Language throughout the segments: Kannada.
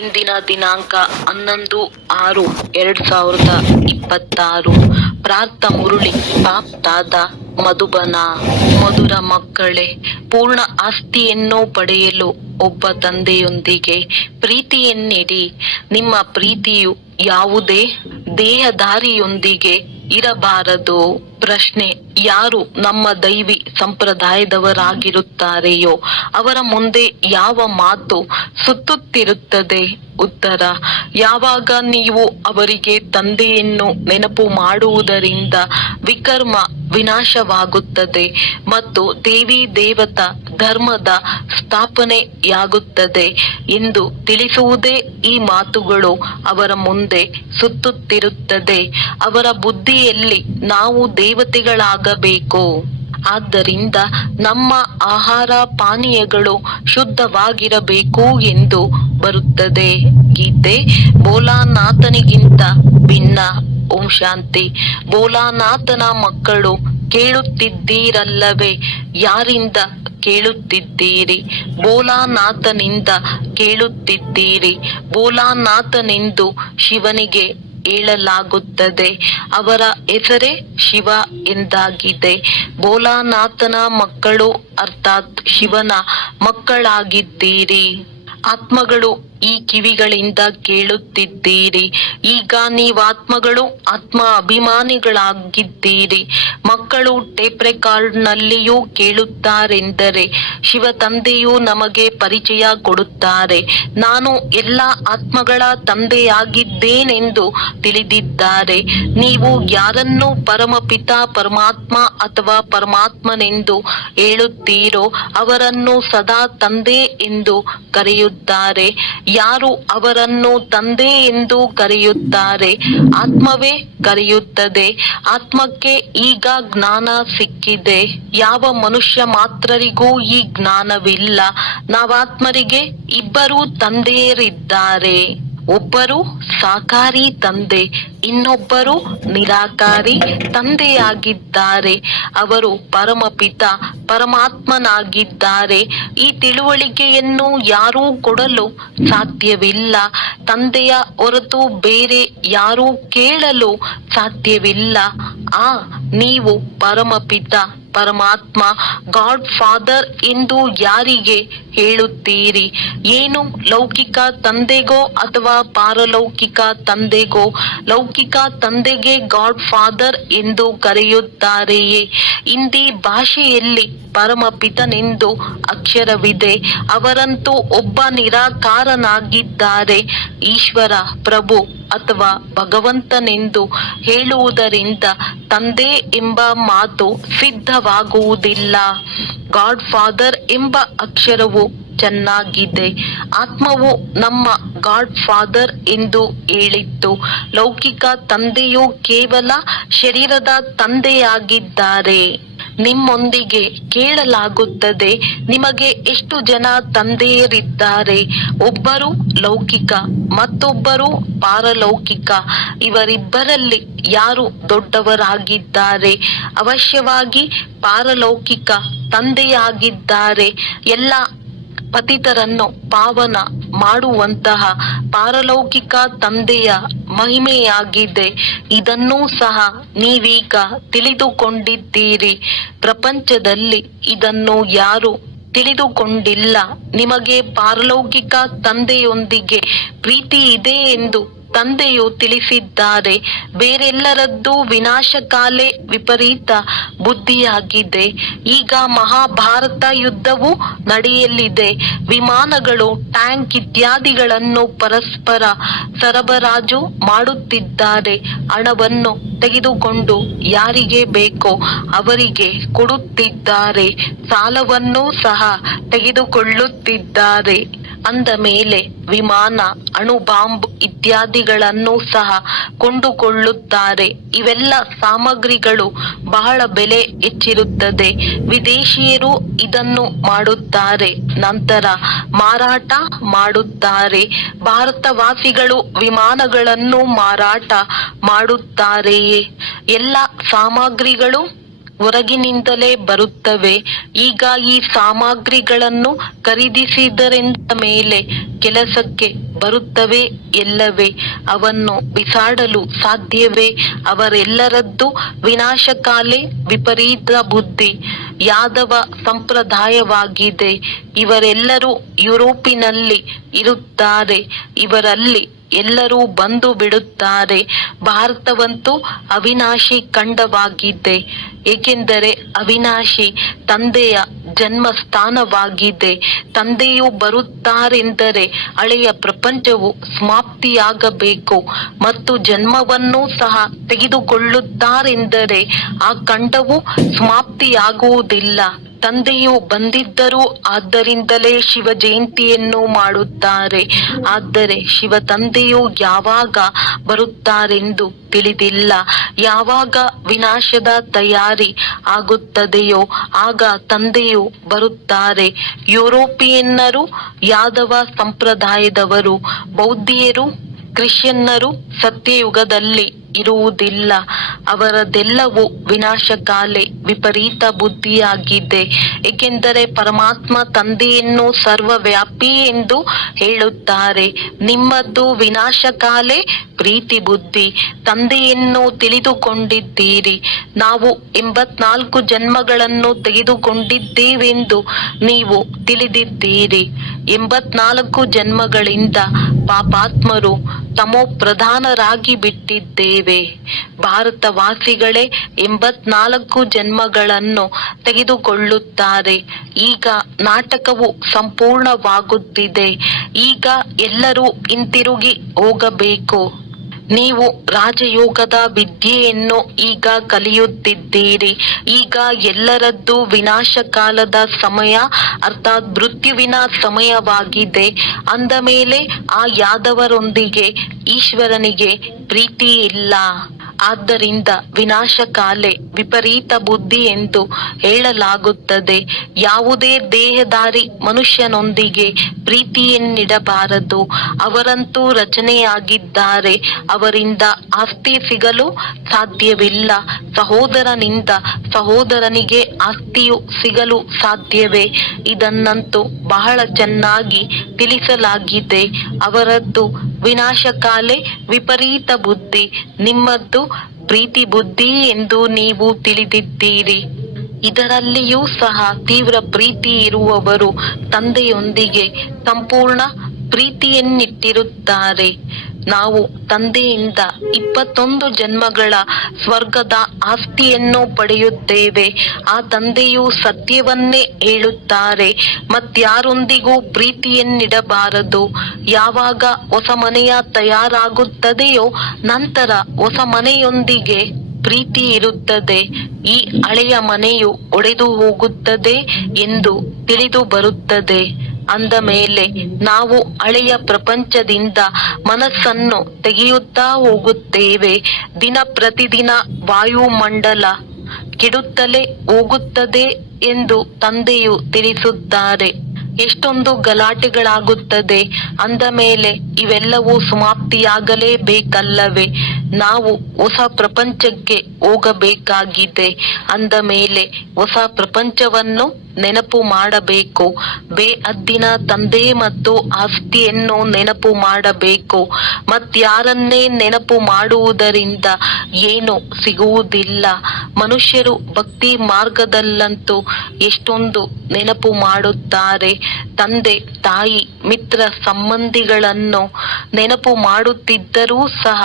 ಇಂದಿನ ದಿನಾಂಕ 11/6/2026. ಪ್ರಾರ್ಥ ಮುರುಳಿ ಬಾಪ್ತಾದ ಮಧುಬನ. ಮಧುರ ಮಕ್ಕಳೇ, ಪೂರ್ಣ ಆಸ್ತಿಯನ್ನು ಪಡೆಯಲು ಒಬ್ಬ ತಂದೆಯೊಂದಿಗೆ ಪ್ರೀತಿಯನ್ನಿಡಿ. ನಿಮ್ಮ ಪ್ರೀತಿಯು ಯಾವುದೇ ದೇಹಧಾರಿಯೊಂದಿಗೆ ಇರಬಾರದು. ಪ್ರಶ್ನೆ: ಯಾರು ನಮ್ಮ ದೈವಿ ಸಂಪ್ರದಾಯದವರಾಗಿರುತ್ತಾರೆಯೋ ಅವರ ಮುಂದೆ ಯಾವ ಮಾತು ಸುತ್ತುತ್ತಿರುತ್ತದೆ? ಉತ್ತರ: ಯಾವಾಗ ನೀವು ಅವರಿಗೆ ತಂದೆಯನ್ನು ನೆನಪು ಮಾಡುವುದರಿಂದ ವಿಕರ್ಮ ವಿನಾಶವಾಗುತ್ತದೆ ಮತ್ತು ದೇವಿ ದೇವತಾ ಧರ್ಮದ ಸ್ಥಾಪನೆಯಾಗುತ್ತದೆ ಎಂದು ತಿಳಿಸುವುದೇ ಈ ಮಾತುಗಳು ಅವರ ಮುಂದೆ ಸುತ್ತುತ್ತಿರುತ್ತದೆ. ಅವರ ಬುದ್ಧಿಯಲ್ಲಿ ನಾವು ದೇವತೆಗಳಾಗಬೇಕು. ಆದ್ದರಿಂದ ನಮ್ಮ ಆಹಾರ ಪಾನೀಯಗಳು ಶುದ್ಧವಾಗಿರಬೇಕು ಎಂದು ಬರುತ್ತದೆ. ಗೀತೆ: ಭೋಲಾನಾಥನಿಗಿಂತ ಭಿನ್ನ. ಓಂ ಶಾಂತಿ. ಭೋಲಾನಾಥನ ಮಕ್ಕಳು, ಕೇಳುತ್ತಿದ್ದೀರಲ್ಲವೇ? ಯಾರಿಂದ ಕೇಳುತ್ತಿದ್ದೀರಿ? ಭೋಲಾನಾಥನಿಂದ ಕೇಳುತ್ತಿದ್ದೀರಿ. ಭೋಲಾನಾಥನೆಂದು ಶಿವನಿಗೆ ಹೇಳಲಾಗುತ್ತದೆ. ಅವರ ಹೆಸರೇ ಶಿವ ಎಂದಾಗಿದೆ. ಭೋಲಾನಾಥನ ಮಕ್ಕಳು ಅರ್ಥಾತ್ ಶಿವನ ಮಕ್ಕಳಾಗಿದ್ದೀರಿ. ಆತ್ಮಗಳು ಈ ಕಿವಿಗಳಿಂದ ಕೇಳುತ್ತಿದ್ದೀರಿ. ಈಗ ನೀವಾತ್ಮಗಳು ಆತ್ಮ ಅಭಿಮಾನಿಗಳಾಗಿದ್ದೀರಿ. ಮಕ್ಕಳು ಟೇಪ್ ರೆಕಾರ್ಡ್ ನಲ್ಲಿಯೂ ಕೇಳುತ್ತಾರೆಂದರೆ ಶಿವ ತಂದೆಯು ನಮಗೆ ಪರಿಚಯ ಕೊಡುತ್ತಾರೆ. ನಾನು ಎಲ್ಲ ಆತ್ಮಗಳ ತಂದೆಯಾಗಿದ್ದೇನೆಂದು ತಿಳಿದಿದ್ದಾರೆ. ನೀವು ಯಾರನ್ನು ಪರಮಪಿತ ಪರಮಾತ್ಮ ಅಥವಾ ಪರಮಾತ್ಮನೆಂದು ಹೇಳುತ್ತೀರೋ ಅವರನ್ನು ಸದಾ ತಂದೆ ಎಂದು ಕರೆಯುತ್ತಾರೆ. ಯಾರು ಅವರನ್ನು ತಂದೆ ಎಂದು ಕರೆಯುತ್ತಾರೆ ಆತ್ಮವೇ ಕರೆಯುತ್ತದೆ. ಆತ್ಮಕ್ಕೆ ಈಗ ಜ್ಞಾನ ಸಿಕ್ಕಿದೆ. ಯಾವ ಮನುಷ್ಯ ಮಾತ್ರರಿಗೂ ಈ ಜ್ಞಾನವಿಲ್ಲ. ನಾವಾತ್ಮರಿಗೆ ಇಬ್ಬರು ತಂದೆಯರಿದ್ದಾರೆ. ಒಬ್ಬರು ಸಾಕಾರಿ ತಂದೆ, ಇನ್ನೊಬ್ಬರು ನಿರಾಕಾರಿ ತಂದೆಯಾಗಿದ್ದಾರೆ. ಅವರು ಪರಮಪಿತ ಪರಮಾತ್ಮನಾಗಿದ್ದಾರೆ. ಈ ತಿಳುವಳಿಕೆಯನ್ನು ಯಾರೂ ಕೊಡಲು ಸಾಧ್ಯವಿಲ್ಲ. ತಂದೆಯ ಹೊರತು ಬೇರೆ ಯಾರೂ ಕೇಳಲು ಸಾಧ್ಯವಿಲ್ಲ. ನೀವು ಪರಮಪಿತ ಪರಮಾತ್ಮ ಗಾಡ್ ಫಾದರ್ ಎಂದು ಯಾರಿಗೆ ಹೇಳುತ್ತೀರಿ? ಏನು ಲೌಕಿಕ ತಂದೆಗೋ ಅಥವಾ ಪಾರಲೌಕಿಕ ತಂದೆಗೋ? ಲೌಕಿಕ ತಂದೆಗೆ ಗಾಡ್ ಫಾದರ್ ಎಂದು ಕರೆಯುತ್ತಾರೆಯೇ? ಹಿಂದಿ ಭಾಷೆಯಲ್ಲಿ ಪರಮಪಿತನೆಂದು ಅಕ್ಷರವಿದೆ. ಅವರಂತೂ ಒಬ್ಬ ನಿರಾಕಾರನಾಗಿದ್ದಾರೆ. ಈಶ್ವರ, ಪ್ರಭು ಅಥವಾ ಭಗವಂತನೆಂದು ಹೇಳುವುದರಿಂದ ತಂದೆ ಎಂಬ ಮಾತು ಸಿದ್ಧವಾಗುವುದಿಲ್ಲ. ಗಾಡ್ ಫಾದರ್ ಎಂಬ ಅಕ್ಷರವು ಚೆನ್ನಾಗಿದೆ. ಆತ್ಮವು ನಮ್ಮ ಗಾಡ್ ಫಾದರ್ ಎಂದು ಹೇಳಿತ್ತು. ಲೌಕಿಕ ತಂದೆಯು ಕೇವಲ ಶರೀರದ ತಂದೆಯಾಗಿದ್ದಾರೆ. ನಿಮ್ಮೊಂದಿಗೆ ಕೇಳಲಾಗುತ್ತದೆ, ನಿಮಗೆ ಎಷ್ಟು ಜನ ತಂದೆಯರಿದ್ದಾರೆ? ಒಬ್ಬರು ಲೌಕಿಕ, ಮತ್ತೊಬ್ಬರು ಪಾರಲೌಕಿಕ. ಇವರಿಬ್ಬರಲ್ಲಿ ಯಾರು ದೊಡ್ಡವರಾಗಿದ್ದಾರೆ? ಅವಶ್ಯವಾಗಿ ಪಾರಲೌಕಿಕ ತಂದೆಯಾಗಿದ್ದಾರೆ. ಎಲ್ಲ ಪತಿತರನ್ನು ಪಾವನ ಮಾಡುವಂತಹ ಪಾರಲೌಕಿಕ ತಂದೆಯ ಮಹಿಮೆಯಾಗಿದೆ. ಇದನ್ನೂ ಸಹ ನೀವೀಗ ತಿಳಿದುಕೊಂಡಿದ್ದೀರಿ. ಪ್ರಪಂಚದಲ್ಲಿ ಇದನ್ನು ಯಾರು ತಿಳಿದುಕೊಂಡಿಲ್ಲ. ನಿಮಗೆ ಪಾರಲೌಕಿಕ ತಂದೆಯೊಂದಿಗೆ ಪ್ರೀತಿ ಇದೆ ಎಂದು ತಂದೆಯು ತಿಳಿಸಿದ್ದಾರೆ. ಬೇರೆಲ್ಲರದ್ದು ವಿನಾಶಕಾಲೆ ವಿಪರೀತ ಬುದ್ಧಿಯಾಗಿದೆ. ಈಗ ಮಹಾಭಾರತ ಯುದ್ಧವು ನಡೆಯಲಿದೆ. ವಿಮಾನಗಳು, ಟ್ಯಾಂಕ್ ಇತ್ಯಾದಿಗಳನ್ನು ಪರಸ್ಪರ ಸರಬರಾಜು ಮಾಡುತ್ತಿದ್ದಾರೆ. ಹಣವನ್ನು ತೆಗೆದುಕೊಂಡು ಯಾರಿಗೆ ಬೇಕೋ ಅವರಿಗೆ ಕೊಡುತ್ತಿದ್ದಾರೆ. ಸಾಲವನ್ನು ಸಹ ತೆಗೆದುಕೊಳ್ಳುತ್ತಿದ್ದಾರೆ. ಅಂದ ಮೇಲೆ ವಿಮಾನ, ಅಣುಬಾಂಬ್ ಇತ್ಯಾದಿಗಳನ್ನು ಸಹ ಕೊಂಡುಕೊಳ್ಳುತ್ತಾರೆ. ಇವೆಲ್ಲ ಸಾಮಗ್ರಿಗಳು ಬಹಳ ಬೆಲೆ ಹೆಚ್ಚಿರುತ್ತದೆ. ವಿದೇಶಿಯರು ಇದನ್ನು ಮಾಡುತ್ತಾರೆ, ನಂತರ ಮಾರಾಟ ಮಾಡುತ್ತಾರೆ. ಭಾರತವಾಸಿಗಳು ವಿಮಾನಗಳನ್ನು ಮಾರಾಟ ಮಾಡುತ್ತಾರೆಯೇ? ಎಲ್ಲ ಸಾಮಗ್ರಿಗಳು ಹೊರಗಿನಿಂದಲೇ ಬರುತ್ತವೆ. ಈಗ ಈ ಸಾಮಗ್ರಿಗಳನ್ನು ಖರೀದಿಸಿದರೆಂದ ಮೇಲೆ ಕೆಲಸಕ್ಕೆ ಬರುತ್ತವೆ ಎಲ್ಲವೇ? ಅವನ್ನು ಬಿಸಾಡಲು ಸಾಧ್ಯವೇ? ಅವರೆಲ್ಲರದ್ದು ವಿನಾಶಕಾಲೆ, ವಿಪರೀತ ಬುದ್ಧಿ, ಯಾದವ ಸಂಪ್ರದಾಯವಾಗಿದೆ. ಇವರೆಲ್ಲರೂ ಯುರೋಪಿನಲ್ಲಿ ಇರುತ್ತಾರೆ. ಇವರಲ್ಲಿ ಎಲ್ಲರೂ ಬಂದು ಬಿಡುತ್ತಾರೆ. ಭಾರತವಂತೂ ಅವಿನಾಶಿ ಖಂಡವಾಗಿದೆ, ಏಕೆಂದರೆ ಅವಿನಾಶಿ ತಂದೆಯ ಜನ್ಮಸ್ಥಾನವಾಗಿದೆ. ತಂದೆಯು ಬರುತ್ತಾರೆಂದರೆ ಹಳೆಯ ಪ್ರಪಂಚವು ಸಮಾಪ್ತಿಯಾಗಬೇಕು ಮತ್ತು ಜನ್ಮವನ್ನೂ ಸಹ ತೆಗೆದುಕೊಳ್ಳುತ್ತಾರೆಂದರೆ ಆ ಖಂಡವು ಸಮಾಪ್ತಿಯಾಗುವುದಿಲ್ಲ. ತಂದೆಯು ಬಂದಿದ್ದರು, ಆದ್ದರಿಂದಲೇ ಶಿವ ಜಯಂತಿಯನ್ನು ಮಾಡುತ್ತಾರೆ. ಆದರೆ ಶಿವ ತಂದೆಯು ಯಾವಾಗ ಬರುತ್ತಾರೆಂದು ತಿಳಿದಿಲ್ಲ. ಯಾವಾಗ ವಿನಾಶದ ತಯಾರಿ ಆಗುತ್ತದೆಯೋ ಆಗ ತಂದೆಯು ಬರುತ್ತಾರೆ. ಯುರೋಪಿಯನ್ನರು, ಯಾದವ ಸಂಪ್ರದಾಯದವರು, ಬೌದ್ಧಿಯರು, ಕ್ರಿಶ್ಚಿಯನ್ನರು ಸತ್ಯಯುಗದಲ್ಲಿ ಇರುವುದಿಲ್ಲ. ಅವರದೆಲ್ಲವೂ ವಿನಾಶಕಾಲೆ, ವಿಪರೀತ ಬುದ್ಧಿಯಾಗಿದೆ. ಏಕೆಂದರೆ ಪರಮಾತ್ಮ ತಂದೆಯನ್ನು ಸರ್ವವ್ಯಾಪಿ ಎಂದು ಹೇಳುತ್ತಾರೆ. ನಿಮ್ಮದು ವಿನಾಶಕಾಲೆ, ಪ್ರೀತಿ ಬುದ್ಧಿ. ತಂದೆಯನ್ನು ತಿಳಿದುಕೊಂಡಿದ್ದೀರಿ. ನಾವು 84 ಜನ್ಮಗಳನ್ನು ತೆಗೆದುಕೊಂಡಿದ್ದೇವೆಂದು ನೀವು ತಿಳಿದಿದ್ದೀರಿ. 84 ಜನ್ಮಗಳಿಂದ ಪಾಪಾತ್ಮರು ತಮೋ ಪ್ರಧಾನರಾಗಿ ಬಿಟ್ಟಿದ್ದೇವೆ. ಭಾರತವಾಸಿಗಳೇ 84 ಜನ್ಮಗಳನ್ನು ತೆಗೆದುಕೊಳ್ಳುತ್ತಾರೆ. ಈಗ ನಾಟಕವು ಸಂಪೂರ್ಣವಾಗುತ್ತಿದೆ. ಈಗ ಎಲ್ಲರೂ ಹಿಂತಿರುಗಿ ಹೋಗಬೇಕು. ನೀವು ರಾಜಯೋಗದ ವಿದ್ಯೆಯನ್ನು ಈಗ ಕಲಿಯುತ್ತಿದ್ದೀರಿ. ಈಗ ಎಲ್ಲರದ್ದು ವಿನಾಶಕಾಲದ ಸಮಯ, ಅರ್ಥಾತ್ ಮೃತ್ಯುವಿನ ಸಮಯವಾಗಿದೆ. ಅಂದ ಮೇಲೆ ಆ ಯಾದವರೊಂದಿಗೆ ಈಶ್ವರನಿಗೆ ಪ್ರೀತಿ ಇಲ್ಲ. ಆದ್ದರಿಂದ ವಿನಾಶಕಾಲೆ, ವಿಪರೀತ ಬುದ್ಧಿ ಎಂದು ಹೇಳಲಾಗುತ್ತದೆ. ಯಾವುದೇ ದೇಹಧಾರಿ ಮನುಷ್ಯನೊಂದಿಗೆ ಪ್ರೀತಿಯನ್ನಿಡಬಾರದು. ಅವರಂತೂ ರಚನೆಯಾಗಿದ್ದಾರೆ. ಅವರಿಂದ ಆಸ್ತಿ ಸಿಗಲು ಸಾಧ್ಯವಿಲ್ಲ. ಸಹೋದರನಿಂದ ಸಹೋದರನಿಗೆ ಆಸ್ತಿಯು ಸಿಗಲು ಸಾಧ್ಯವೇ? ಇದನ್ನಂತೂ ಬಹಳ ಚೆನ್ನಾಗಿ ತಿಳಿಸಲಾಗಿದೆ. ಅವರದ್ದು ವಿನಾಶಕಾಲೆ, ವಿಪರೀತ ಬುದ್ಧಿ. ನಿಮ್ಮದ್ದು ಪ್ರೀತಿ ಬುದ್ಧಿ ಎಂದು ನೀವು ತಿಳಿದಿದ್ದೀರಿ. ಇದರಲ್ಲಿಯೂ ಸಹ ತೀವ್ರ ಪ್ರೀತಿ ಇರುವವರು ತಂದೆಯೊಂದಿಗೆ ಸಂಪೂರ್ಣ ಪ್ರೀತಿಯನ್ನಿಟ್ಟಿರುತ್ತಾರೆ. ನಾವು ತಂದೆಯಿಂದ 21 ಜನ್ಮಗಳ ಸ್ವರ್ಗದ ಆಸ್ತಿಯನ್ನು ಪಡೆಯುತ್ತೇವೆ. ಆ ತಂದೆಯು ಸತ್ಯವನ್ನೇ ಹೇಳುತ್ತಾರೆ. ಮತ್ಯಾರೊಂದಿಗೂ ಪ್ರೀತಿಯನ್ನಿಡಬಾರದು. ಯಾವಾಗ ಹೊಸ ಮನೆಯ ತಯಾರಾಗುತ್ತದೆಯೋ ನಂತರ ಹೊಸ ಮನೆಯೊಂದಿಗೆ ಪ್ರೀತಿ ಇರುತ್ತದೆ. ಈ ಹಳೆಯ ಮನೆಯು ಒಡೆದು ಹೋಗುತ್ತದೆ ಎಂದು ತಿಳಿದು ಬರುತ್ತದೆ. ಅಂದ ಮೇಲೆ ನಾವು ಹಳೆಯ ಪ್ರಪಂಚದಿಂದ ಮನಸ್ಸನ್ನು ತೆಗೆಯುತ್ತಾ ಹೋಗುತ್ತೇವೆ. ದಿನ ಪ್ರತಿದಿನ ವಾಯುಮಂಡಲ ಕೆಡುತ್ತಲೇ ಹೋಗುತ್ತದೆ ಎಂದು ತಂದೆಯು ತಿಳಿಸುತ್ತಾರೆ. ಎಷ್ಟೊಂದು ಗಲಾಟೆಗಳಾಗುತ್ತದೆ. ಅಂದ ಮೇಲೆ ಇವೆಲ್ಲವೂ ಸಮಾಪ್ತಿಯಾಗಲೇಬೇಕಲ್ಲವೇ? ನಾವು ಹೊಸ ಪ್ರಪಂಚಕ್ಕೆ ಹೋಗಬೇಕಾಗಿದೆ. ಅಂದ ಮೇಲೆ ಹೊಸ ಪ್ರಪಂಚವನ್ನು ನೆನಪು ಮಾಡಬೇಕು. ಬೇಹದ್ದಿನ ತಂದೆ ಮತ್ತು ಆಸ್ತಿಯನ್ನು ನೆನಪು ಮಾಡಬೇಕು. ಮತ್ಯಾರನ್ನೇ ನೆನಪು ಮಾಡುವುದರಿಂದ ಏನು ಸಿಗುವುದಿಲ್ಲ. ಮನುಷ್ಯರು ಭಕ್ತಿ ಮಾರ್ಗದಲ್ಲಂತೂ ಎಷ್ಟೊಂದು ನೆನಪು ಮಾಡುತ್ತಾರೆ. ತಂದೆ, ತಾಯಿ, ಮಿತ್ರ ಸಂಬಂಧಿಗಳನ್ನು ನೆನಪು ಮಾಡುತ್ತಿದ್ದರೂ ಸಹ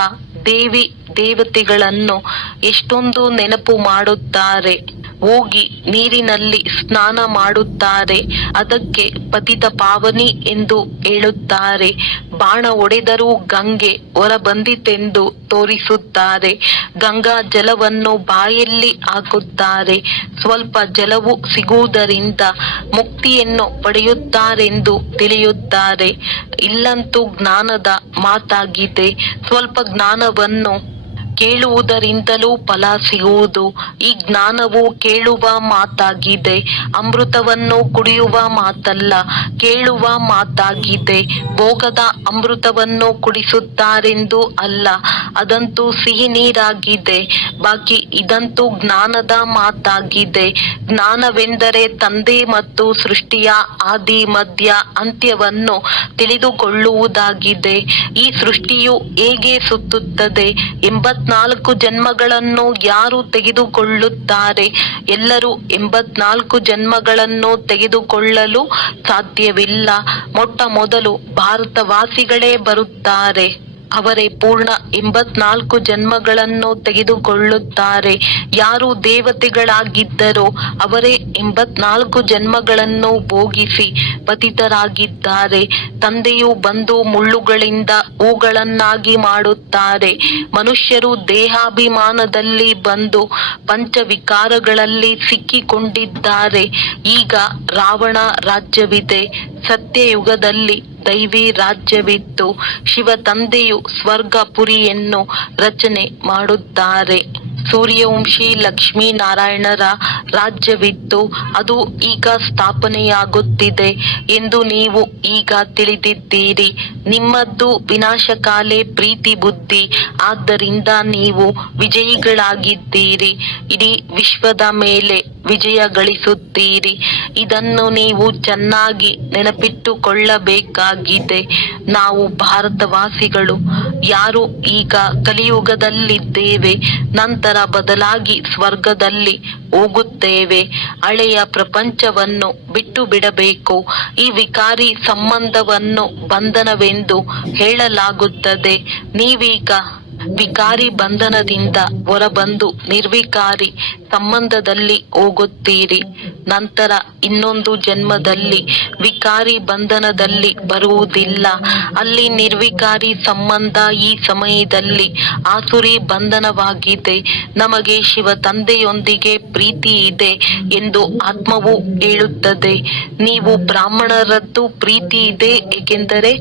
ದೇವಿ ದೇವತೆಗಳನ್ನು ಎಷ್ಟೊಂದು ನೆನಪು ಮಾಡುತ್ತಾರೆ. ಹೋಗಿ ನೀರಿನಲ್ಲಿ ಸ್ನಾನ ಮಾಡುತ್ತಾರೆ. ಅದಕ್ಕೆ ಪತಿತ ಪಾವನಿ ಎಂದು ಹೇಳುತ್ತಾರೆ. ಬಾಣ ಹೊಡೆದರೂ ಗಂಗೆ ಹೊರ ಬಂದಿತೆಂದು ತೋರಿಸುತ್ತಾರೆ. ಗಂಗಾ ಜಲವನ್ನು ಬಾಯಲ್ಲಿ ಹಾಕುತ್ತಾರೆ. ಸ್ವಲ್ಪ ಜಲವು ಸಿಗುವುದರಿಂದ ಮುಕ್ತಿಯನ್ನು ಪಡೆಯುತ್ತಾರೆಂದು ತಿಳಿಯುತ್ತಾರೆ. ಇಲ್ಲಂತೂ ಜ್ಞಾನದ ಮಾತಾಗಿದೆ. ಸ್ವಲ್ಪ ಜ್ಞಾನವನ್ನು ಕೇಳುವುದರಿಂದಲೂ ಫಲ ಸಿಗುವುದು. ಈ ಜ್ಞಾನವು ಕೇಳುವ ಮಾತಾಗಿದೆ, ಅಮೃತವನ್ನು ಕುಡಿಯುವ ಮಾತಲ್ಲ, ಕೇಳುವ ಮಾತಾಗಿದೆ. ಭೋಗದ ಅಮೃತವನ್ನು ಕುಡಿಸುತ್ತಾರೆಂದು ಅಲ್ಲ, ಅದಂತೂ ಸಿಹಿ ನೀರಾಗಿದೆ. ಬಾಕಿ ಇದಂತೂ ಜ್ಞಾನದ ಮಾತಾಗಿದೆ. ಜ್ಞಾನವೆಂದರೆ ತಂದೆ ಮತ್ತು ಸೃಷ್ಟಿಯ ಆದಿ ಮಧ್ಯ ಅಂತ್ಯವನ್ನು ತಿಳಿದುಕೊಳ್ಳುವುದಾಗಿದೆ. ಈ ಸೃಷ್ಟಿಯು ಹೇಗೆ ಸುತ್ತುತ್ತದೆ? 84 ಜನ್ಮಗಳನ್ನು ಯಾರು ತೆಗೆದುಕೊಳ್ಳುತ್ತಾರೆ? ಎಲ್ಲರೂ 84 ಜನ್ಮಗಳನ್ನು ತೆಗೆದುಕೊಳ್ಳಲು ಸಾಧ್ಯವಿಲ್ಲ. ಮೊಟ್ಟ ಮೊದಲು ಭಾರತವಾಸಿಗಳೇ ಬರುತ್ತಾರೆ. ಅವರೇ ಪೂರ್ಣ 84 ಜನ್ಮಗಳನ್ನು ತೆಗೆದುಕೊಳ್ಳುತ್ತಾರೆ. ಯಾರು ದೇವತೆಗಳಾಗಿದ್ದರೋ ಅವರೇ 84 ಜನ್ಮಗಳನ್ನು ಭೋಗಿಸಿ ಪತಿತರಾಗಿದ್ದಾರೆ. ತಂದೆಯು ಬಂದು ಮುಳ್ಳುಗಳಿಂದ ಹೂಗಳನ್ನಾಗಿ ಮಾಡುತ್ತಾರೆ. ಮನುಷ್ಯರು ದೇಹಾಭಿಮಾನದಲ್ಲಿ ಬಂದು ಪಂಚವಿಕಾರಗಳಲ್ಲಿ ಸಿಕ್ಕಿಕೊಂಡಿದ್ದಾರೆ. ಈಗ ರಾವಣ ರಾಜ್ಯವಿದೆ. ಸತ್ಯಯುಗದಲ್ಲಿ ದೈವಿ ರಾಜ್ಯವಿತ್ತು. ಶಿವ ತಂದೆಯು ಸ್ವರ್ಗಪುರಿಯನ್ನು ರಚನೆ ಮಾಡುತ್ತಾರೆ. ಸೂರ್ಯವಂಶಿ ಲಕ್ಷ್ಮೀನಾರಾಯಣರ ರಾಜ್ಯವಿತ್ತು. ಅದು ಈಗ ಸ್ಥಾಪನೆಯಾಗುತ್ತಿದೆ ಎಂದು ನೀವು ಈಗ ತಿಳಿದಿದ್ದೀರಿ. ನಿಮ್ಮದ್ದು ವಿನಾಶಕಾಲೆ ಪ್ರೀತಿ ಬುದ್ಧಿ, ಆದ್ದರಿಂದ ನೀವು ವಿಜಯಿಗಳಾಗಿದ್ದೀರಿ. ಇಡೀ ವಿಶ್ವದ ಮೇಲೆ ವಿಜಯ ಗಳಿಸುತ್ತೀರಿ. ಇದನ್ನು ನೀವು ಚೆನ್ನಾಗಿ ನೆನಪಿಟ್ಟುಕೊಳ್ಳಬೇಕಾಗಿದೆ. ನಾವು ಭಾರತವಾಸಿಗಳು ಯಾರು ಈಗ ಕಲಿಯುಗದಲ್ಲಿದ್ದೇವೆ, ನಂತರ ಬದಲಾಗಿ ಸ್ವರ್ಗದಲ್ಲಿ ಹೋಗುತ್ತೇವೆ. ಹಳೆಯ ಪ್ರಪಂಚವನ್ನು ಬಿಟ್ಟು ಬಿಡಬೇಕು. ಈ ವಿಕಾರಿ ಸಂಬಂಧವನ್ನು ಬಂಧನವೆಂದು ಹೇಳಲಾಗುತ್ತದೆ. ನೀವೀಗ ವಿಕಾರಿ ಬಂಧನದಿಂದ ಹೊರಬಂದು ನಿರ್ವಿಕಾರಿ ಸಂಬಂಧದಲ್ಲಿ ಹೋಗುತ್ತೀರಿ. ನಂತರ ಇನ್ನೊಂದು ಜನ್ಮದಲ್ಲಿ ವಿಕಾರಿ ಬಂಧನದಲ್ಲಿ ಬರುವುದಿಲ್ಲ. ಅಲ್ಲಿ ನಿರ್ವಿಕಾರಿ ಸಂಬಂಧ. ಈ ಸಮಯದಲ್ಲಿ ಆಸುರಿ ಬಂಧನವಾಗಿದೆ. ನಮಗೆ ಶಿವ ತಂದೆಯೊಂದಿಗೆ ಪ್ರೀತಿ ಇದೆ ಎಂದು ಆತ್ಮವು ಹೇಳುತ್ತದೆ. ನೀವು ಬ್ರಾಹ್ಮಣರದ್ದು ಪ್ರೀತಿ ಇದೆ, ಏಕೆಂದರೆ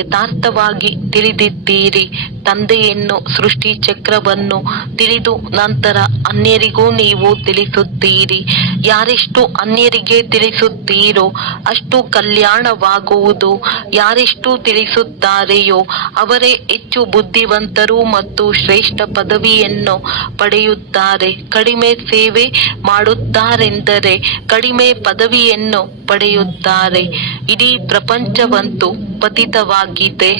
ಯಥಾರ್ಥವಾಗಿ ತಿಳಿದಿದ್ದೀರಿ. ತಂದೆಯನ್ನು, ಸೃಷ್ಟಿ ಚಕ್ರವನ್ನು ತಿಳಿದು ನಂತರ ಅನ್ಯರಿಗೂ ನೀವು ತಿಳಿಸುತ್ತೀರಿ. ಯಾರೆಷ್ಟು ಅನ್ಯರಿಗೆ ತಿಳಿಸುತ್ತೀರೋ ಅಷ್ಟು ಕಲ್ಯಾಣವಾಗುವುದು. ಯಾರೆಷ್ಟು ತಿಳಿಸುತ್ತಾರೆಯೋ ಅವರೇ ಹೆಚ್ಚು ಬುದ್ಧಿವಂತರು ಮತ್ತು ಶ್ರೇಷ್ಠ ಪದವಿಯನ್ನು ಪಡೆಯುತ್ತಾರೆ. ಕಡಿಮೆ ಸೇವೆ ಮಾಡುತ್ತಾರೆಂದರೆ ಕಡಿಮೆ ಪದವಿಯನ್ನು ಪಡೆಯುತ್ತಾರೆ. ಇಡೀ ಪ್ರಪಂಚವಂತೂ ಪತಿತವಾಗಿದೆ.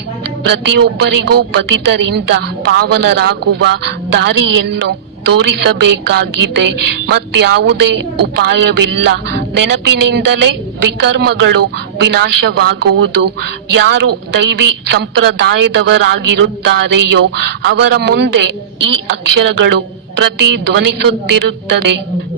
ಪ್ರತಿಯೊಬ್ಬರಿಗೂ ಪತಿತರಿಂದ ಪಾವನರಾಗುವ ದಾರಿಯನ್ನು ತೋರಿಸಬೇಕಾಗಿದೆ. ಮತ್ಯಾವುದೇ ಉಪಾಯವಿಲ್ಲ. ನೆನಪಿನಿಂದಲೇ ವಿಕರ್ಮಗಳು ವಿನಾಶವಾಗುವುದು. ಯಾರು ದೈವಿ ಸಂಪ್ರದಾಯದವರಾಗಿರುತ್ತಾರೆಯೋ ಅವರ ಮುಂದೆ ಈ ಅಕ್ಷರಗಳು ಪ್ರತಿಧ್ವನಿಸುತ್ತಿರುತ್ತದೆ.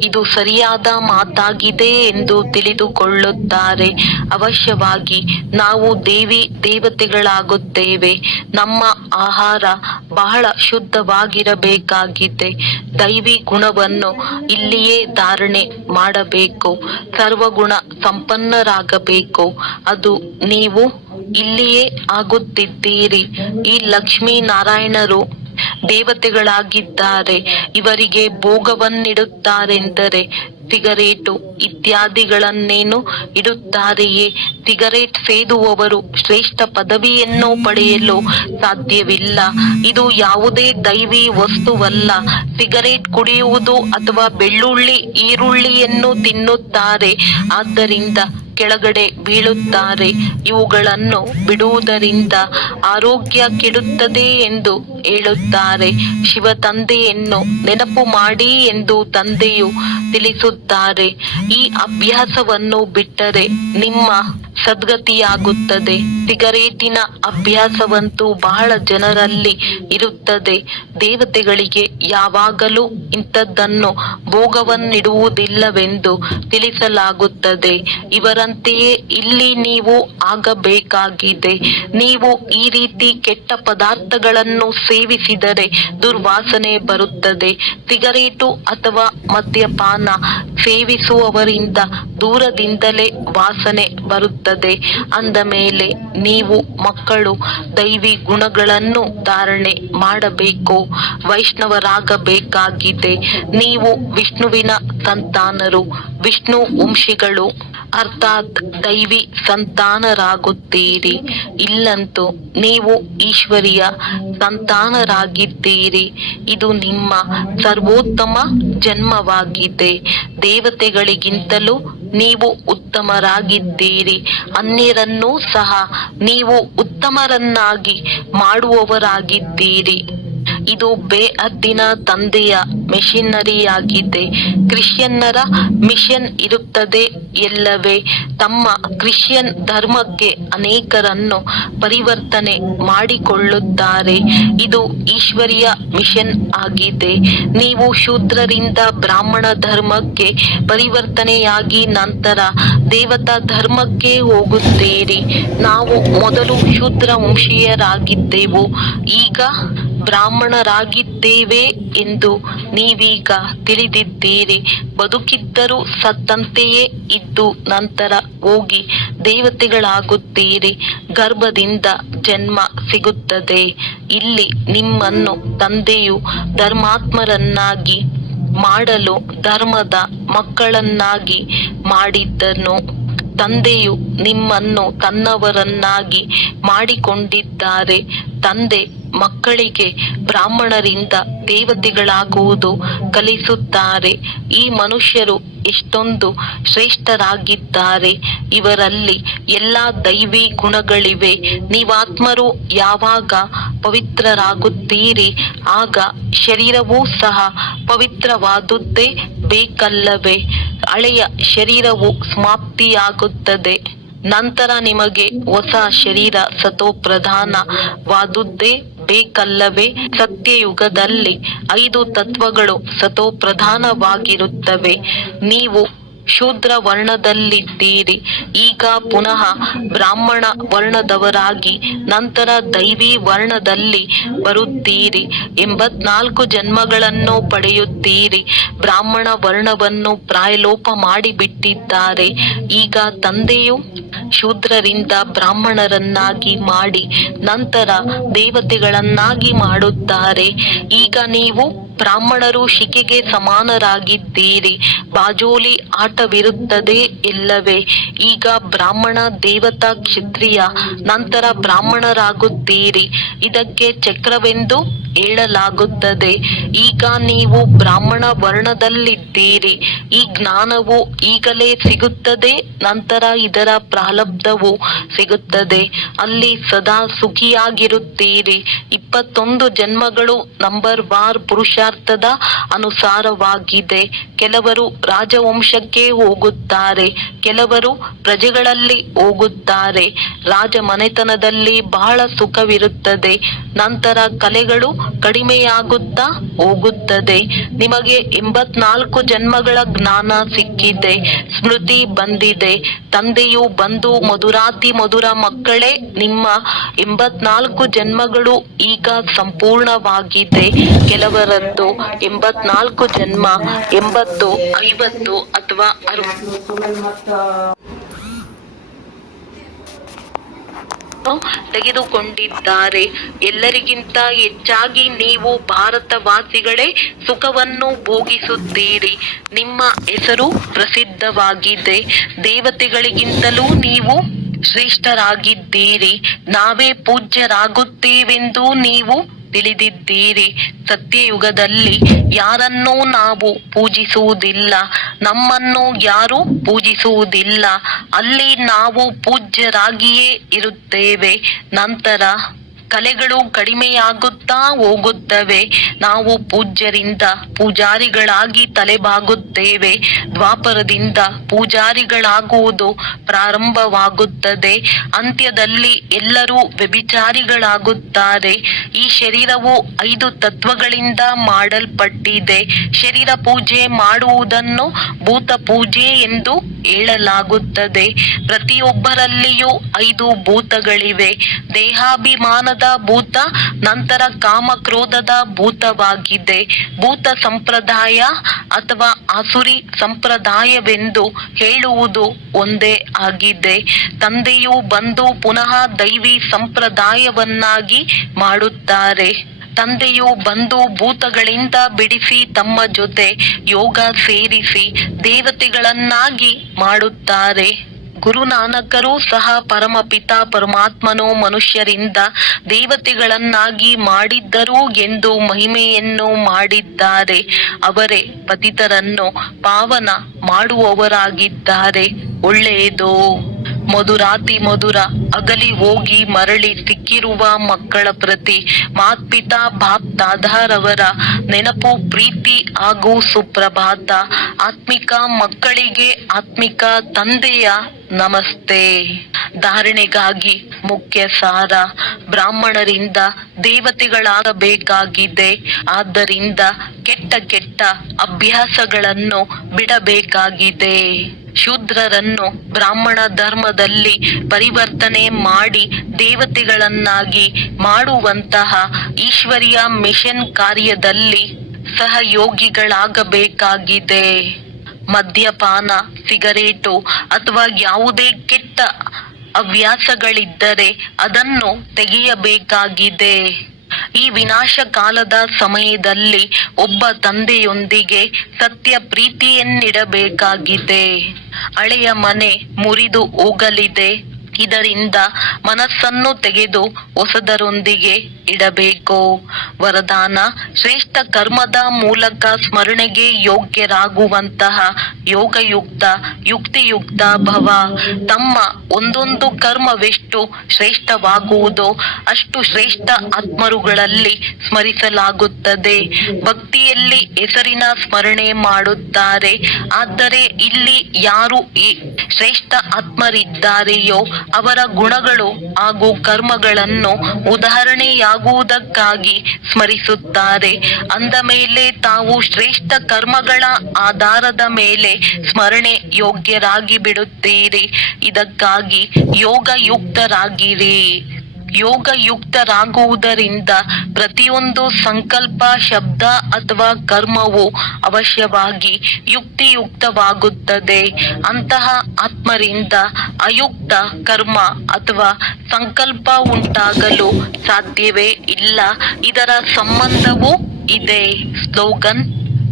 ಇದು ಸರಿಯಾದ ಮಾತಾಗಿದೆ ಎಂದು ತಿಳಿದುಕೊಳ್ಳುತ್ತಾರೆ. ಅವಶ್ಯವಾಗಿ ನಾವು ದೇವಿ ದೇವತೆಗಳಾಗುತ್ತೇವೆ. ನಮ್ಮ ಆಹಾರ ಬಹಳ ಶುದ್ಧವಾಗಿರಬೇಕಾಗಿದೆ. ದೈವಿ ಗುಣವನ್ನು ಇಲ್ಲಿಯೇ ಧಾರಣೆ ಮಾಡಬೇಕು. ಸರ್ವಗುಣ ಸಂಪನ್ನರಾಗಬೇಕು. ಅದು ನೀವು ಇಲ್ಲಿಯೇ ಆಗುತ್ತಿದ್ದೀರಿ. ಈ ಲಕ್ಷ್ಮೀನಾರಾಯಣರು ದೇವತೆಗಳಾಗಿದ್ದಾರೆ. ಇವರಿಗೆ ಭೋಗವನ್ನಿಡುತ್ತಾರೆಂದರೆ ಸಿಗರೇಟು ಇತ್ಯಾದಿಗಳನ್ನೇನು ಇಡುತ್ತಾರೆಯೇ? ಸಿಗರೇಟ್ ಸೇದುವವರು ಶ್ರೇಷ್ಠ ಪದವಿಯನ್ನು ಪಡೆಯಲು ಸಾಧ್ಯವಿಲ್ಲ. ಇದು ಯಾವುದೇ ದೈವಿ ವಸ್ತುವಲ್ಲ. ಸಿಗರೇಟ್ ಕುಡಿಯುವುದು ಅಥವಾ ಬೆಳ್ಳುಳ್ಳಿ ಈರುಳ್ಳಿಯನ್ನು ತಿನ್ನುತ್ತಾರೆ, ಆದ್ದರಿಂದ ಕೆಳಗಡೆ ಬೀಳುತ್ತಾರೆ. ಇವುಗಳನ್ನು ಬಿಡುವುದರಿಂದ ಆರೋಗ್ಯ ಕೆಡುತ್ತದೆ ಎಂದು ಹೇಳುತ್ತಾರೆ. ಶಿವ ತಂದೆಯನ್ನು ನೆನಪು ಮಾಡಿ ಎಂದು ತಂದೆಯು ತಿಳಿಸುತ್ತಾರೆ. ಈ ಅಭ್ಯಾಸವನ್ನು ಬಿಟ್ಟರೆ ನಿಮ್ಮ ಸದ್ಗತಿಯಾಗುತ್ತದೆ. ಸಿಗರೇಟಿನ ಅಭ್ಯಾಸವಂತೂ ಬಹಳ ಜನರಲ್ಲಿ ಇರುತ್ತದೆ. ದೇವತೆಗಳಿಗೆ ಯಾವಾಗಲೂ ಇಂಥದ್ದನ್ನು ಭೋಗವನ್ನಿಡುವುದಿಲ್ಲವೆಂದು ತಿಳಿಸಲಾಗುತ್ತದೆ. ಇವರಂತೆಯೇ ಇಲ್ಲಿ ನೀವು ಆಗಬೇಕಾಗಿದೆ. ನೀವು ಈ ರೀತಿ ಕೆಟ್ಟ ಪದಾರ್ಥಗಳನ್ನು ಸೇವಿಸಿದರೆ ದುರ್ವಾಸನೆ ಬರುತ್ತದೆ. ಸಿಗರೇಟು ಅಥವಾ ಮದ್ಯಪಾನ ಸೇವಿಸುವವರಿಂದ ದೂರದಿಂದಲೇ ವಾಸನೆ ಬರುತ್ತದೆ. ಸಿಗುತ್ತದೆ. ಅಂದ ಮೇಲೆ ನೀವು ಮಕ್ಕಳು ದೈವಿ ಗುಣಗಳನ್ನು ಧಾರಣೆ ಮಾಡಬೇಕು, ವೈಷ್ಣವರಾಗಬೇಕಾಗಿದೆ. ನೀವು ವಿಷ್ಣುವಿನ ಸಂತಾನರು, ವಿಷ್ಣು ವಂಶಿಗಳು, ಅರ್ಥಾತ್ ದೈವಿ ಸಂತಾನರಾಗುತ್ತೀರಿ. ಇಲ್ಲಂತೂ ನೀವು ಈಶ್ವರಿಯ ಸಂತಾನರಾಗಿದ್ದೀರಿ. ಇದು ನಿಮ್ಮ ಸರ್ವೋತ್ತಮ ಜನ್ಮವಾಗಿದೆ. ದೇವತೆಗಳಿಗಿಂತಲೂ ನೀವು ಉತ್ತಮರಾಗಿದ್ದೀರಿ. ಅನ್ಯರನ್ನೂ ಸಹ ನೀವು ಉತ್ತಮರನ್ನಾಗಿ ಮಾಡುವವರಾಗಿದ್ದೀರಿ. ಇದು ಬೇಹದ್ದಿನ ತಂದೆಯ ಮೆಷಿನರಿಯಾಗಿದೆ. ಕ್ರಿಶ್ಚಿಯನ್ನರ ಮಿಷನ್ ಇರುತ್ತದೆ ಎಲ್ಲವೇ. ತಮ್ಮ ಕ್ರಿಶ್ಚಿಯನ್ ಧರ್ಮಕ್ಕೆ ಅನೇಕರನ್ನು ಪರಿವರ್ತನೆ ಮಾಡಿಕೊಳ್ಳುತ್ತಾರೆ. ಇದು ಈಶ್ವರಿಯ ಮಿಷನ್ ಆಗಿದೆ. ನೀವು ಶೂದ್ರರಿಂದ ಬ್ರಾಹ್ಮಣ ಧರ್ಮಕ್ಕೆ ಪರಿವರ್ತನೆಯಾಗಿ ನಂತರ ದೇವತಾ ಧರ್ಮಕ್ಕೆ ಹೋಗುತ್ತೀರಿ. ನಾವು ಮೊದಲು ಶೂದ್ರ ವಂಶೀಯರಾಗಿದ್ದೆವು, ಈಗ ಬ್ರಾಹ್ಮಣರಾಗಿದ್ದೇವೆ ಎಂದು ನೀವೀಗ ತಿಳಿದಿದ್ದೀರಿ. ಬದುಕಿದ್ದರೂ ಸತ್ತಂತೆಯೇ ಇದ್ದು ನಂತರ ಹೋಗಿ ದೇವತೆಗಳಾಗುತ್ತೀರಿ. ಗರ್ಭದಿಂದ ಜನ್ಮ ಸಿಗುತ್ತದೆ. ಇಲ್ಲಿ ನಿಮ್ಮನ್ನು ತಂದೆಯು ಧರ್ಮಾತ್ಮರನ್ನಾಗಿ ಮಾಡಲು ಧರ್ಮದ ಮಕ್ಕಳನ್ನಾಗಿ ಮಾಡಿದ್ದನು. ತಂದೆಯು ನಿಮ್ಮನ್ನು ತನ್ನವರನ್ನಾಗಿ ಮಾಡಿಕೊಂಡಿದ್ದಾರೆ. ತಂದೆ ಮಕ್ಕಳಿಗೆ ಬ್ರಾಹ್ಮಣರಿಂದ ದೇವತೆಗಳಾಗುವುದು ಕಲಿಸುತ್ತಾರೆ. ಈ ಮನುಷ್ಯರು ಎಷ್ಟೊಂದು ಶ್ರೇಷ್ಠರಾಗಿದ್ದಾರೆ. ಇವರಲ್ಲಿ ಎಲ್ಲ ದೈವಿ ಗುಣಗಳಿವೆ. ನೀವಾತ್ಮರು ಯಾವಾಗ ಪವಿತ್ರರಾಗುತ್ತೀರಿ ಆಗ ಶರೀರವೂ ಸಹ ಪವಿತ್ರವಾದುದೇ ಬೇಕಲ್ಲವೇ. ಹಳೆಯ ಶರೀರವು ಸಮಾಪ್ತಿಯಾಗುತ್ತದೆ. ನಂತರ ನಿಮಗೆ ಹೊಸ ಶರೀರ ಸತೋಪ್ರಧಾನವಾದುದೇ ಬೇಕಲ್ಲವೇ. ಸತ್ಯಯುಗದಲ್ಲಿ 5 ತತ್ವಗಳು ಸತೋಪ್ರಧಾನವಾಗಿರುತ್ತವೆ. ನೀವು ಶೂದ್ರ ವರ್ಣದಲ್ಲಿದ್ದೀರಿ. ಈಗ ಪುನಃ ಬ್ರಾಹ್ಮಣ ವರ್ಣದವರಾಗಿ ನಂತರ ದೈವಿ ವರ್ಣದಲ್ಲಿ ಬರುತ್ತೀರಿ. 84 ಜನ್ಮಗಳನ್ನು ಪಡೆಯುತ್ತೀರಿ. ಬ್ರಾಹ್ಮಣ ವರ್ಣವನ್ನು ಪ್ರಾಯಲೋಪ ಮಾಡಿಬಿಟ್ಟಿದ್ದಾರೆ. ಈಗ ತಂದೆಯು ಶೂದ್ರರಿಂದ ಬ್ರಾಹ್ಮಣರನ್ನಾಗಿ ಮಾಡಿ ನಂತರ ದೇವತೆಗಳನ್ನಾಗಿ ಮಾಡುತ್ತಾರೆ. ಈಗ ನೀವು ಬ್ರಾಹ್ಮಣರು ಶಿಕೆಗೆ ಸಮಾನರಾಗಿದ್ದೀರಿ. ಬಾಜೋಲಿ ಆಟವಿರುತ್ತದೆ ಇಲ್ಲವೇ. ಈಗ ಬ್ರಾಹ್ಮಣ, ದೇವತಾ, ಕ್ಷತ್ರಿಯ, ನಂತರ ಬ್ರಾಹ್ಮಣರಾಗುತ್ತೀರಿ. ಇದಕ್ಕೆ ಚಕ್ರವೆಂದು ಹೇಳಲಾಗುತ್ತದೆ. ಈಗ ನೀವು ಬ್ರಾಹ್ಮಣ ವರ್ಣದಲ್ಲಿದ್ದೀರಿ. ಈ ಜ್ಞಾನವು ಈಗಲೇ ಸಿಗುತ್ತದೆ. ನಂತರ ಇದರ ಪ್ರಾರಬ್ಧವು ಸಿಗುತ್ತದೆ. ಅಲ್ಲಿ ಸದಾ ಸುಖಿಯಾಗಿರುತ್ತೀರಿ. 21 ಜನ್ಮಗಳು ನಂಬರ್ ವಾರ್ ಪುರುಷಾರ್ಥದ ಅನುಸಾರವಾಗಿದೆ. ಕೆಲವರು ರಾಜವಂಶಕ್ಕೆ ಹೋಗುತ್ತಾರೆ, ಕೆಲವರು ಪ್ರಜೆಗಳಲ್ಲಿ ಹೋಗುತ್ತಾರೆ. ರಾಜಮನೆತನದಲ್ಲಿ ಬಹಳ ಸುಖವಿರುತ್ತದೆ. ನಂತರ ಕಲೆಗಳು ಕಡಿಮೆಯಾಗುತ್ತಾ ಹೋಗುತ್ತದೆ. ನಿಮಗೆ 84 ಜನ್ಮಗಳ ಜ್ಞಾನ ಸಿಕ್ಕಿದೆ, ಸ್ಮೃತಿ ಬಂದಿದೆ. ತಂದೆಯು ಬಂದು ಮಧುರಾತಿ ಮಧುರ ಮಕ್ಕಳೇ, ನಿಮ್ಮ 84 ಜನ್ಮಗಳು ಈಗ ಸಂಪೂರ್ಣವಾಗಿದೆ. ಕೆಲವರದ್ದು 84 ಜನ್ಮ 80, 50 ಅಥವಾ 60 ತೆಗೆದುಕೊಂಡಿದ್ದಾರೆ. ಎಲ್ಲರಿಗಿಂತ ಹೆಚ್ಚಾಗಿ ನೀವು ಭಾರತವಾಸಿಗಳೇ ಸುಖವನ್ನು ಭೋಗಿಸುತ್ತೀರಿ. ನಿಮ್ಮ ಹೆಸರು ಪ್ರಸಿದ್ಧವಾಗಿದೆ. ದೇವತೆಗಳಿಗಿಂತಲೂ ನೀವು ಶ್ರೇಷ್ಠರಾಗಿದ್ದೀರಿ. ನಾವೇ ಪೂಜ್ಯರಾಗುತ್ತೇವೆಂದು ನೀವು ತಿಳಿದಿದ್ದೀರಿ. ಸತ್ಯಯುಗದಲ್ಲಿ ಯಾರನ್ನೂ ನಾವು ಪೂಜಿಸುವುದಿಲ್ಲ, ನಮ್ಮನ್ನು ಯಾರೂ ಪೂಜಿಸುವುದಿಲ್ಲ. ಅಲ್ಲಿ ನಾವು ಪೂಜ್ಯರಾಗಿಯೇ ಇರುತ್ತೇವೆ. ನಂತರ ಕಲೆಗಳು ಕಡಿಮೆಯಾಗುತ್ತಾ ಹೋಗುತ್ತವೆ. ನಾವು ಪೂಜ್ಯರಿಂದ ಪೂಜಾರಿಗಳಾಗಿ ತಲೆಬಾಗುತ್ತೇವೆ. ದ್ವಾಪರದಿಂದ ಪೂಜಾರಿಗಳಾಗುವುದು ಪ್ರಾರಂಭವಾಗುತ್ತದೆ. ಅಂತ್ಯದಲ್ಲಿ ಎಲ್ಲರೂ ವ್ಯಭಿಚಾರಿಗಳಾಗುತ್ತಾರೆ. ಈ ಶರೀರವು 5 ತತ್ವಗಳಿಂದ ಮಾಡಲ್ಪಟ್ಟಿದೆ. ಶರೀರ ಪೂಜೆ ಮಾಡುವುದನ್ನು ಭೂತ ಪೂಜೆ ಎಂದು ಹೇಳಲಾಗುತ್ತದೆ. ಪ್ರತಿಯೊಬ್ಬರಲ್ಲಿಯೂ 5 ಭೂತಗಳಿವೆ. ದೇಹಾಭಿಮಾನದ ಕರ್ಮದ ಭೂತ, ನಂತರ ಕಾಮಕ್ರೋಧದ ಭೂತವಾಗಿದೆ. ಭೂತ ಸಂಪ್ರದಾಯ ಅಥವಾ ಆಸುರಿ ಸಂಪ್ರದಾಯವೆಂದು ಹೇಳುವುದು ಒಂದೇ ಆಗಿದೆ. ತಂದೆಯು ಬಂದು ಪುನಃ ದೈವಿ ಸಂಪ್ರದಾಯವನ್ನಾಗಿ ಮಾಡುತ್ತಾರೆ. ತಂದೆಯು ಬಂದು ಭೂತಗಳಿಂದ ಬಿಡಿಸಿ ತಮ್ಮ ಜೊತೆ ಯೋಗ ಸೇರಿಸಿ ದೇವತೆಗಳನ್ನಾಗಿ ಮಾಡುತ್ತಾರೆ. ಗುರುನಾನಕರು ಸಹ ಪರಮಪಿತ ಪರಮಾತ್ಮನು ಮನುಷ್ಯರಿಂದ ದೇವತೆಗಳನ್ನಾಗಿ ಮಾಡಿದ್ದರು ಎಂದು ಮಹಿಮೆಯನ್ನು ಮಾಡಿದ್ದಾರೆ. ಅವರೇ ಪತಿತರನ್ನು ಪಾವನ ಮಾಡುವವರಾಗಿದ್ದಾರೆ. ಒಳ್ಳೆಯದು. ಮಧುರಾತಿ ಮಧುರ ಅಗಲಿ ಹೋಗಿ ಮರಳಿ ಸಿಕ್ಕಿರುವ ಮಕ್ಕಳ ಪ್ರತಿ ಮಾತ್ಪಿತಾ ಬಾಪ್ ದಾದಾರವರ ನೆನಪು, ಪ್ರೀತಿ ಹಾಗೂ ಸುಪ್ರಭಾತ. ಆತ್ಮಿಕ ಮಕ್ಕಳಿಗೆ ಆತ್ಮಿಕ ತಂದೆಯ ನಮಸ್ತೆ. ಧಾರಣೆಗಾಗಿ ಮುಖ್ಯ ಸಾರ: ಬ್ರಾಹ್ಮಣರಿಂದ ದೇವತೆಗಳಾಗಬೇಕಾಗಿದೆ. ಆದ್ದರಿಂದ ಕೆಟ್ಟ ಕೆಟ್ಟ ಅಭ್ಯಾಸಗಳನ್ನು ಬಿಡಬೇಕಾಗಿದೆ. ಶೂದ್ರರನ್ನು ಬ್ರಾಹ್ಮಣ ಧರ್ಮದಲ್ಲಿ ಪರಿವರ್ತನೆ ಮಾಡಿ ದೇವತೆಗಳನ್ನಾಗಿ ಮಾಡುವಂತಹ ಈಶ್ವರಿಯ ಮಿಷನ್ ಕಾರ್ಯದಲ್ಲಿ ಸಹಯೋಗಿಗಳಾಗಬೇಕಾಗಿದೆ. ಮದ್ಯಪಾನ, ಸಿಗರೇಟು ಅಥವಾ ಯಾವುದೇ ಕೆಟ್ಟ ಹವ್ಯಾಸಗಳಿದ್ದರೆ ಅದನ್ನು ತೆಗೆಯಬೇಕಾಗಿದೆ. ಈ ವಿನಾಶ ಕಾಲದ ಸಮಯದಲ್ಲಿ ಒಬ್ಬ ತಂದೆಯೊಂದಿಗೆ ಸತ್ಯ ಪ್ರೀತಿಯನ್ನಿಡಬೇಕಾಗಿದೆ. ಹಳೆಯ ಮನೆ ಮುರಿದು ಹೋಗಲಿದೆ. ಇದರಿಂದ ಮನಸ್ಸನ್ನು ತೆಗೆದು ಹೊಸದರೊಂದಿಗೆ ಇಡಬೇಕು. ವರದಾನ: ಶ್ರೇಷ್ಠ ಕರ್ಮದ ಮೂಲಕ ಸ್ಮರಣೆಗೆ ಯೋಗ್ಯರಾಗುವಂತಹ ಯೋಗಯುಕ್ತ ಯುಕ್ತಿಯುಕ್ತ ಭವ. ತಮ್ಮ ಒಂದೊಂದು ಕರ್ಮವೆಷ್ಟು ಶ್ರೇಷ್ಠವಾಗುವುದೋ ಅಷ್ಟು ಶ್ರೇಷ್ಠ ಆತ್ಮರುಗಳಲ್ಲಿ ಸ್ಮರಿಸಲಾಗುತ್ತದೆ. ಭಕ್ತಿಯಲ್ಲಿ ಹೆಸರಿನ ಸ್ಮರಣೆ ಮಾಡುತ್ತಾರೆ. ಆದರೆ ಇಲ್ಲಿ ಯಾರು ಈ ಶ್ರೇಷ್ಠ ಆತ್ಮರಿದ್ದಾರೆಯೋ ಅವರ ಗುಣಗಳು ಹಾಗೂ ಕರ್ಮಗಳನ್ನು ಉದಾಹರಣೆಯಾಗುವುದಕ್ಕಾಗಿ ಸ್ಮರಿಸುತ್ತಾರೆ. ಅಂದ ಮೇಲೆ ತಾವು ಶ್ರೇಷ್ಠ ಕರ್ಮಗಳ ಆಧಾರದ ಮೇಲೆ ಸ್ಮರಣೆ ಯೋಗ್ಯರಾಗಿ ಬಿಡುತ್ತೀರಿ. ಇದಕ್ಕಾಗಿ ಯೋಗಯುಕ್ತರಾಗಿರಿ. ಯೋಗಯುಕ್ತರಾಗುವುದರಿಂದ ಪ್ರತಿಯೊಂದು ಸಂಕಲ್ಪ, ಶಬ್ದ ಅಥವಾ ಕರ್ಮವು ಅವಶ್ಯವಾಗಿ ಯುಕ್ತಿಯುಕ್ತವಾಗುತ್ತದೆ. ಅಂತಹ ಆತ್ಮರಿಂದ ಅಯುಕ್ತ ಕರ್ಮ ಅಥವಾ ಸಂಕಲ್ಪ ಉಂಟಾಗಲು ಸಾಧ್ಯವೇ ಇಲ್ಲ. ಇದರ ಸಂಬಂಧವೂ ಇದೆ. ಸ್ಲೋಗನ್: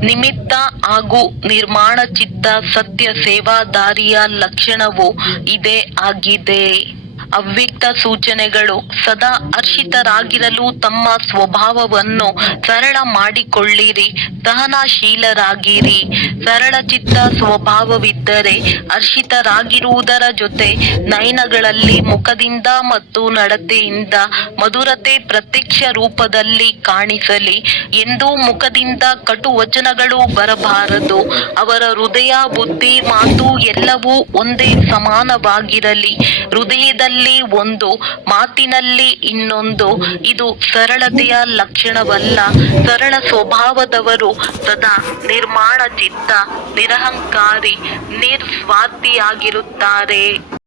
ನಿಮಿತ್ತ ಹಾಗೂ ನಿರ್ಮಾಣ ಚಿತ್ತ ಸತ್ಯ ಸೇವಾದಾರಿಯ ಲಕ್ಷಣವು ಇದೇ ಆಗಿದೆ. ಅವ್ಯಕ್ತ ಸೂಚನೆಗಳು: ಸದಾ ಹರ್ಷಿತರಾಗಿರಲು ತಮ್ಮ ಸ್ವಭಾವವನ್ನು ಸರಳ ಮಾಡಿಕೊಳ್ಳಿರಿ. ಸಹನಶೀಲರಾಗಿರಿ. ಸರಳ ಚಿತ್ತ ಸ್ವಭಾವವಿದ್ದರೆ ಹರ್ಷಿತರಾಗಿರುವುದರ ಜೊತೆ ನಯನಗಳಲ್ಲಿ, ಮುಖದಿಂದ ಮತ್ತು ನಡತೆಯಿಂದ ಮಧುರತೆ ಪ್ರತ್ಯಕ್ಷ ರೂಪದಲ್ಲಿ ಕಾಣಿಸಲಿ. ಎಂದೂ ಮುಖದಿಂದ ಕಟು ವಚನಗಳು ಬರಬಾರದು. ಅವರ ಹೃದಯ, ಬುದ್ಧಿ, ಮಾತು ಎಲ್ಲವೂ ಒಂದೇ ಸಮಾನವಾಗಿರಲಿ. ಹೃದಯದಲ್ಲಿ ಒಂದು, ಮಾತಿನಲ್ಲಿ ಇನ್ನೊಂದು. ಇದು ಸರಳತೆಯ ಲಕ್ಷಣವಲ್ಲ. ಸರಳ ಸ್ವಭಾವದವರು ಸದಾ ನಿರ್ಮಾಣ ಚಿತ್ತ, ನಿರಹಂಕಾರಿ, ನಿಸ್ವಾರ್ಥಿಯಾಗಿರುತ್ತಾರೆ.